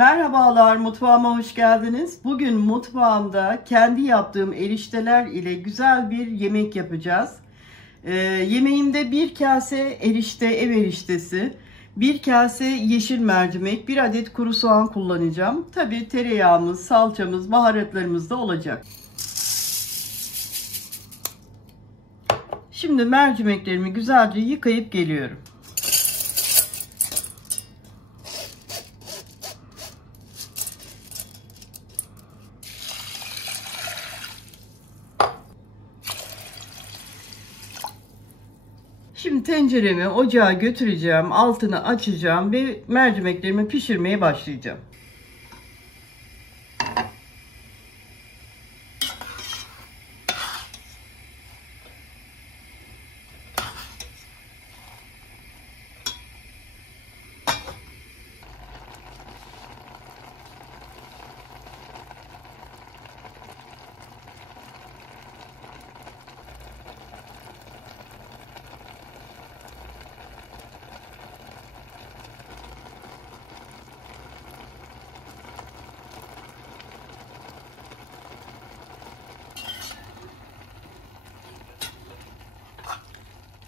Merhabalar, mutfağıma hoş geldiniz. Bugün mutfağımda kendi yaptığım erişteler ile güzel bir yemek yapacağız. Yemeğimde bir kase erişte, ev eriştesi, bir kase yeşil mercimek, bir adet kuru soğan kullanacağım. Tabii tereyağımız, salçamız, baharatlarımız da olacak. Şimdi mercimeklerimi güzelce yıkayıp geliyorum. Şimdi tenceremi ocağa götüreceğim, altını açacağım ve mercimeklerimi pişirmeye başlayacağım.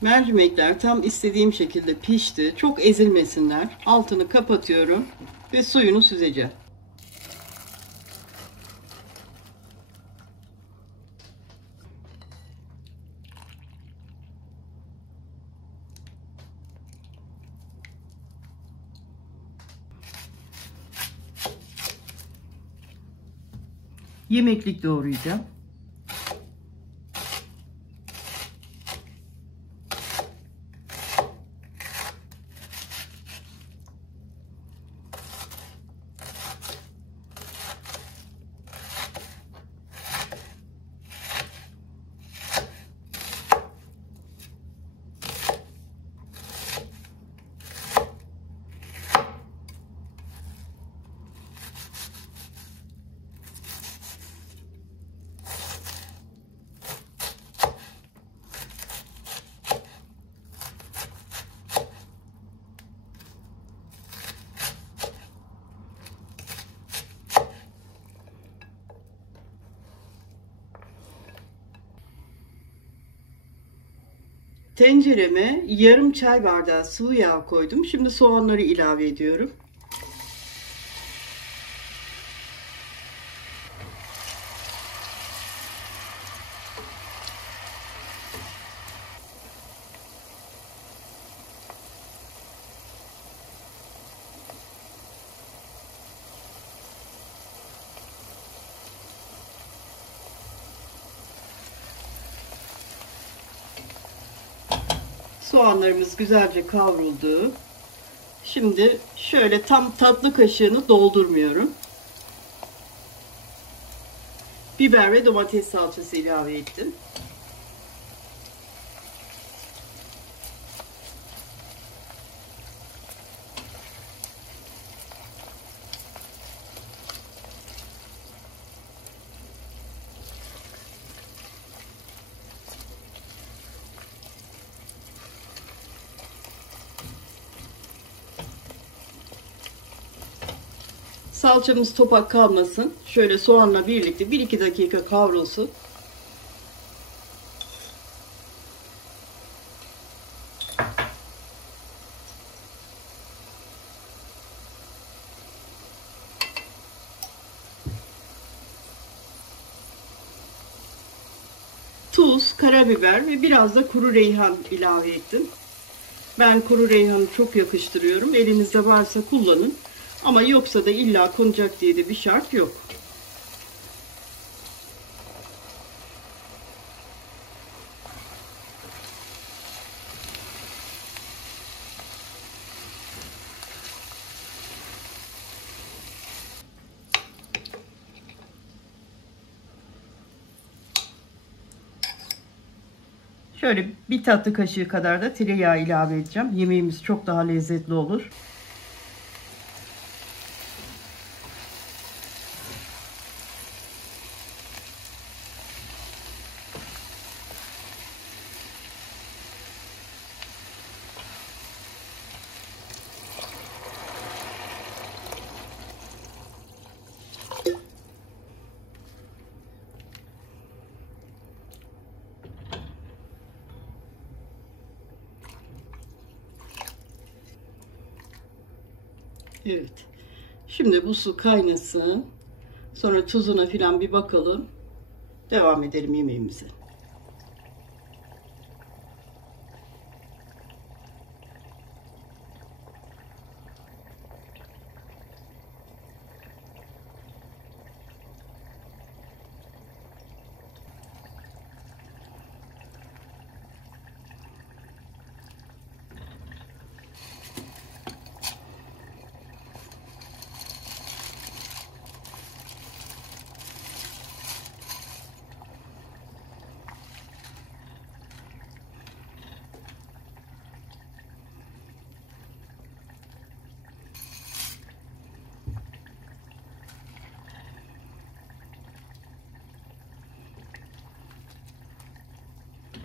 Mercimekler tam istediğim şekilde pişti. Çok ezilmesinler. Altını kapatıyorum ve suyunu süzeceğim. Yemeklik doğrayacağım. Tencereme yarım çay bardağı sıvı yağ koydum. Şimdi soğanları ilave ediyorum. Soğanlarımız güzelce kavruldu. Şimdi şöyle tam tatlı kaşığını doldurmuyorum. Biber ve domates salçası ilave ettim. Salçamız topak kalmasın. Şöyle soğanla birlikte 1-2 dakika kavrulsun. Tuz, karabiber ve biraz da kuru reyhan ilave ettim. Ben kuru reyhanı çok yakıştırıyorum. Elinizde varsa kullanın. Ama yoksa da illa konacak diye de bir şart yok. Şöyle bir tatlı kaşığı kadar da tereyağı ilave edeceğim. Yemeğimiz çok daha lezzetli olur. Evet. Şimdi bu su kaynasın. Sonra tuzuna filan bir bakalım. Devam edelim yemeğimize.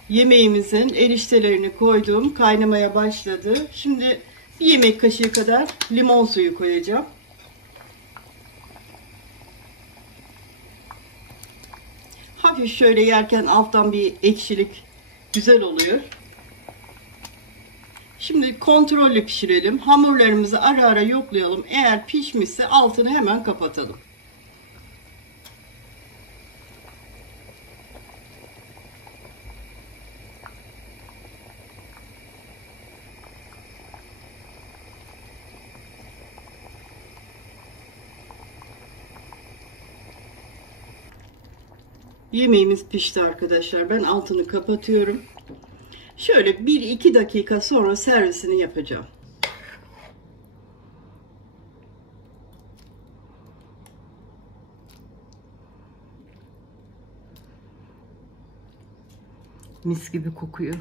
Yemeğimizin eriştelerini koydum. Kaynamaya başladı. Şimdi bir yemek kaşığı kadar limon suyu koyacağım. Hafif şöyle yerken alttan bir ekşilik güzel oluyor. Şimdi kontrollü pişirelim. Hamurlarımızı ara ara yoklayalım. Eğer pişmişse altını hemen kapatalım. Yemeğimiz pişti arkadaşlar. Ben altını kapatıyorum. Şöyle 1-2 dakika sonra servisini yapacağım. Mis gibi kokuyor.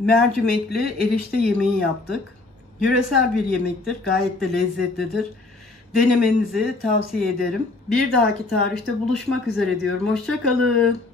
Mercimekli erişte yemeği yaptık. Yöresel bir yemektir. Gayet de lezzetlidir. Denemenizi tavsiye ederim. Bir dahaki tarihte buluşmak üzere diyorum. Hoşça kalın.